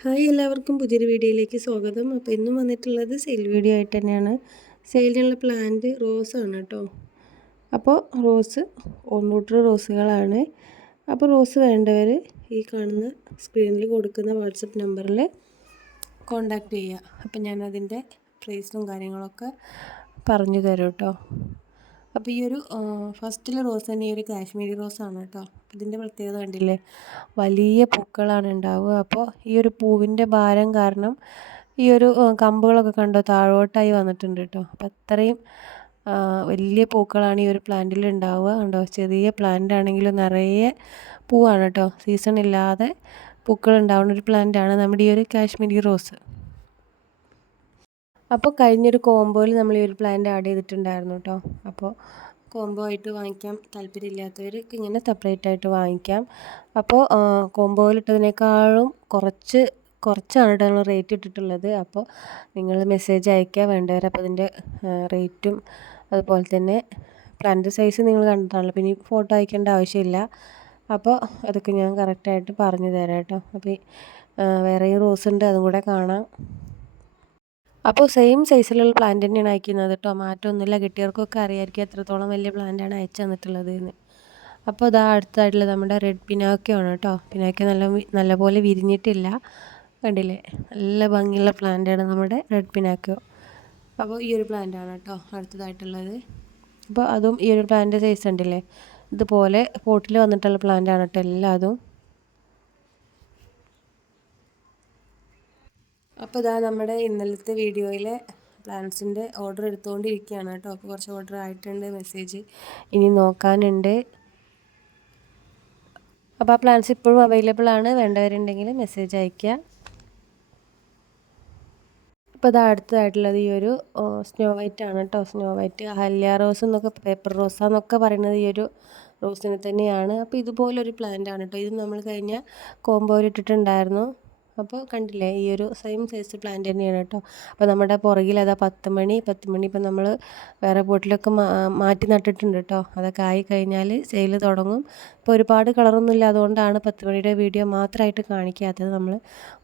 Hi എല്ലാവർക്കും പുതിയൊരു വീഡിയോയിലേക്ക് സ്വാഗതം. അപ്പോൾ ഇന്നും വന്നിട്ടുള്ളത് സെയിൽ വീഡിയോ ആയിട്ട് തന്നെയാണ്. സെയിലിനുള്ള പ്ലാന്റ് റോസാണ് കേട്ടോ. അപ്പോൾ റോസ് ഓൺറൂട്ടർ റോസുകളാണ്. അപ്പോൾ റോസ് വേണ്ടവർ ഈ കാണുന്ന സ്ക്രീനിൽ കൊടുക്കുന്ന വാട്സപ്പ് നമ്പറിൽ കോണ്ടാക്ട് ചെയ്യുക. അപ്പോൾ ഞാനതിൻ്റെ പ്രൈസും കാര്യങ്ങളൊക്കെ പറഞ്ഞു തരും കേട്ടോ. അപ്പോൾ ഈ ഒരു ഫസ്റ്റിലെ റോസ് തന്നെ ഈ ഒരു കാശ്മീരി റോസാണ് കേട്ടോ. ഇതിൻ്റെ പ്രത്യേകത കണ്ടില്ലേ, വലിയ പൂക്കളാണ് ഉണ്ടാവുക. അപ്പോൾ ഈ ഒരു പൂവിൻ്റെ ഭാരം കാരണം ഈ ഒരു കമ്പുകളൊക്കെ കണ്ടോ താഴോട്ടായി വന്നിട്ടുണ്ട് കേട്ടോ. അപ്പോൾ അത്രയും വലിയ പൂക്കളാണ് ഈ ഒരു പ്ലാന്റിൽ ഉണ്ടാവുക. കണ്ടോ, ചെറിയ പ്ലാന്റ് ആണെങ്കിലും നിറയെ പൂവാണ് കേട്ടോ. സീസൺ ഇല്ലാതെ പൂക്കൾ ഉണ്ടാവുന്ന ഒരു പ്ലാന്റാണ് നമ്മുടെ ഈ ഒരു കാശ്മീരി റോസ്. അപ്പോൾ കഴിഞ്ഞൊരു കോംബോയിൽ നമ്മൾ ഈ ഒരു പ്ലാന്റ് ആഡ് ചെയ്തിട്ടുണ്ടായിരുന്നു കേട്ടോ. അപ്പോൾ കോംബോ ആയിട്ട് വാങ്ങിക്കാൻ താല്പര്യമില്ലാത്തവർക്ക് ഇങ്ങനെ സെപ്പറേറ്റ് ആയിട്ട് വാങ്ങിക്കാം. അപ്പോൾ കോംബോയിൽ ഇട്ടതിനേക്കാളും കുറച്ചാണ് കേട്ടോ നമ്മൾ റേറ്റ് ഇട്ടിട്ടുള്ളത്. അപ്പോൾ നിങ്ങൾ മെസ്സേജ് അയക്കുക വേണ്ടവർ. അപ്പോൾ അതിൻ്റെ റേറ്റും അതുപോലെ തന്നെ പ്ലാന്റ് സൈസ് നിങ്ങൾ കണ്ടിട്ടാണല്ലോ, പിന്നെ ഫോട്ടോ അയക്കേണ്ട ആവശ്യമില്ല. അപ്പോൾ അതൊക്കെ ഞാൻ കറക്റ്റായിട്ട് പറഞ്ഞു തരാം കേട്ടോ. അപ്പോൾ വേറെയും റോസ് ഉണ്ട്, അതും കൂടെ കാണാം. അപ്പോൾ സെയിം സൈസിലുള്ള പ്ലാന്റ് തന്നെയാണ് അയക്കുന്നത് കേട്ടോ, മാറ്റമൊന്നുമില്ല. കിട്ടിയവർക്കൊക്കെ അറിയാമായിരിക്കും എത്രത്തോളം വലിയ പ്ലാന്റാണ് അയച്ചു തന്നിട്ടുള്ളത് എന്ന്. അപ്പോൾ ഇതാ അടുത്തായിട്ടുള്ള നമ്മുടെ റെഡ് പിനാക്കോ ആണ് കേട്ടോ. പിനാക്കോ നല്ലപോലെ വിരിഞ്ഞിട്ടില്ല, കണ്ടില്ലേ, നല്ല ഭംഗിയുള്ള പ്ലാന്റാണ് നമ്മുടെ റെഡ് പിനാക്കോ. അപ്പോൾ ഈ ഒരു പ്ലാന്റാണ് കേട്ടോ അടുത്തതായിട്ടുള്ളത്. അപ്പോൾ അതും ഈ ഒരു പ്ലാന്റ് സൈസ് ഉണ്ടല്ലേ, ഇതുപോലെ പോട്ടിൽ വന്നിട്ടുള്ള പ്ലാന്റാണ് കേട്ടോ എല്ലാതും. അപ്പോൾ ഇതാ നമ്മുടെ ഇന്നലത്തെ വീഡിയോയിലെ പ്ലാൻസിൻ്റെ ഓർഡർ എടുത്തുകൊണ്ടിരിക്കുകയാണ് കേട്ടോ. അപ്പോൾ കുറച്ച് ഓർഡർ ആയിട്ടുണ്ട്, മെസ്സേജ് ഇനി നോക്കാനുണ്ട്. അപ്പോൾ ആ പ്ലാൻസ് ഇപ്പോഴും അവൈലബിൾ ആണ്, വേണ്ടവരുണ്ടെങ്കിൽ മെസ്സേജ് അയയ്ക്കുക. അപ്പോൾ ഇത് അടുത്തതായിട്ടുള്ളത് ഈ ഒരു സ്നോ വൈറ്റ് ആണ് കേട്ടോ. സ്നോ വൈറ്റ്, ഹല്യ റോസ് എന്നൊക്കെ, പേപ്പർ റോസ എന്നൊക്കെ പറയുന്നത് ഈ ഒരു റോസിന് തന്നെയാണ്. അപ്പോൾ ഇതുപോലൊരു പ്ലാന്റ് ആണ് കേട്ടോ. ഇത് നമ്മൾ കഴിഞ്ഞ കോംബോയിൽ ഇട്ടിട്ടുണ്ടായിരുന്നു. അപ്പോൾ കണ്ടില്ലേ, ഈ ഒരു സെയിം സൈസ് പ്ലാന്റ് തന്നെയാണ് കേട്ടോ. അപ്പോൾ നമ്മുടെ പുറകിൽ അതാ 10 മണി ഇപ്പം നമ്മൾ വേറെ പോട്ടിലൊക്കെ മാറ്റി നട്ടിട്ടുണ്ട് കേട്ടോ. അതൊക്കെ ആയി കഴിഞ്ഞാൽ സെയിൽ തുടങ്ങും. ഇപ്പോൾ ഒരുപാട് കളറൊന്നും ഇല്ല, അതുകൊണ്ടാണ് 10 മണിയുടെ വീഡിയോ മാത്രമായിട്ട് കാണിക്കാത്തത്. നമ്മൾ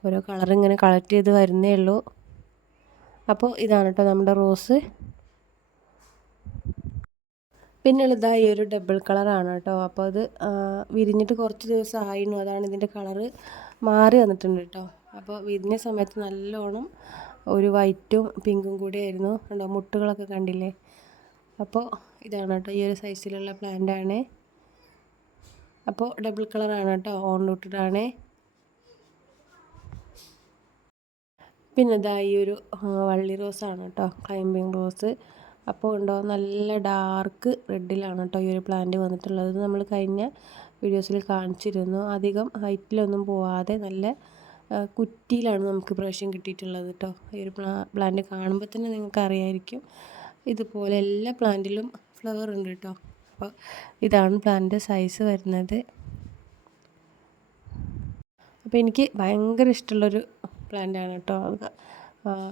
ഓരോ കളർ ഇങ്ങനെ കളക്ട് ചെയ്ത് വരുന്നേ ഉള്ളൂ. അപ്പോൾ ഇതാണ് കേട്ടോ നമ്മുടെ റോസ്. പിന്നെ ഉള്ളതാ ഈ ഒരു ഡബിൾ കളറാണ് കേട്ടോ. അപ്പോൾ അത് വിരിഞ്ഞിട്ട് കുറച്ച് ദിവസം ആയിരുന്നു, അതാണ് ഇതിൻ്റെ കളറ് മാറി വന്നിട്ടുണ്ട് കേട്ടോ. അപ്പോൾ വിരിഞ്ഞ സമയത്ത് നല്ലോണം ഒരു വൈറ്റും പിങ്കും കൂടി ആയിരുന്നു കണ്ടോ, മുട്ടുകളൊക്കെ കണ്ടില്ലേ. അപ്പോൾ ഇതാണ് കേട്ടോ ഈ ഒരു സൈസിലുള്ള പ്ലാന്റാണ്. അപ്പോൾ ഡബിൾ കളറാണ് കേട്ടോ, ഓൺ റൂട്ടഡാണ്. പിന്നെ ഇതാ ഈ ഒരു വള്ളി റോസാണ് കേട്ടോ, ക്ലൈംബിങ് റോസ്. അപ്പോൾ ഉണ്ടോ നല്ല ഡാർക്ക് റെഡിലാണ് കേട്ടോ ഈ ഒരു പ്ലാന്റ് വന്നിട്ടുള്ളത്. നമ്മൾ കഴിഞ്ഞ വീഡിയോസിൽ കാണിച്ചിരുന്നു. അധികം ഹൈറ്റിലൊന്നും പോവാതെ നല്ല കുറ്റിയിലാണ് നമുക്ക് പ്രാവശ്യം കിട്ടിയിട്ടുള്ളത് കേട്ടോ. ഈ ഒരു പ്ലാന്റ് കാണുമ്പോൾ തന്നെ നിങ്ങൾക്ക് അറിയാമായിരിക്കും. ഇതുപോലെ എല്ലാ പ്ലാന്റിലും ഫ്ലവർ ഉണ്ട് കേട്ടോ. അപ്പോൾ ഇതാണ് പ്ലാന്റ് സൈസ് വരുന്നത്. അപ്പോൾ എനിക്ക് ഭയങ്കര ഇഷ്ടമുള്ളൊരു പ്ലാന്റാണ് കേട്ടോ.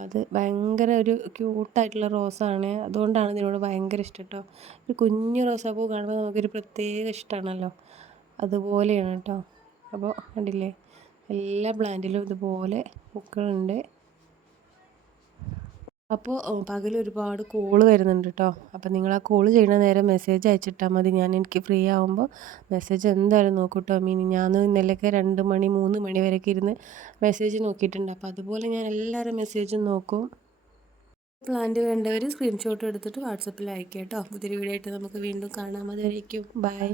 അത് ഭയങ്കര ഒരു ക്യൂട്ടായിട്ടുള്ള റോസാണ്, അതുകൊണ്ടാണ് ഇതിനോട് ഭയങ്കര ഇഷ്ടം കേട്ടോ. ഒരു കുഞ്ഞു റോസാപ്പൂ കാണുമ്പോൾ നമുക്കൊരു പ്രത്യേക ഇഷ്ടമാണല്ലോ, അതുപോലെയാണ് കേട്ടോ. അപ്പോൾ കണ്ടില്ലേ, എല്ലാ പ്ലാന്റിലും ഇതുപോലെ പൂക്കളുണ്ട്. അപ്പോൾ പകൽ ഒരുപാട് കോള് വരുന്നുണ്ട് കേട്ടോ. അപ്പോൾ നിങ്ങൾ ആ കോള് ചെയ്യുന്ന നേരം മെസ്സേജ് അയച്ചിട്ടാൽ മതി. എനിക്ക് ഫ്രീ ആകുമ്പോൾ മെസ്സേജ് എന്തായാലും നോക്കും കേട്ടോ. ഞാൻ ഇന്നലെയൊക്കെ 2 മണി 3 മണി വരെയൊക്കെ ഇരുന്ന് മെസ്സേജ് നോക്കിയിട്ടുണ്ട്. അപ്പോൾ അതുപോലെ ഞാൻ എല്ലാവരും മെസ്സേജും നോക്കും. പ്ലാന്റ് വേണ്ടവർ സ്ക്രീൻഷോട്ട് എടുത്തിട്ട് വാട്സപ്പിൽ അയക്കാം കേട്ടോ. പുതിയൊരു വീഡിയോ ആയിട്ട് നമുക്ക് വീണ്ടും കാണാം. അതുവരേക്കും ബൈ.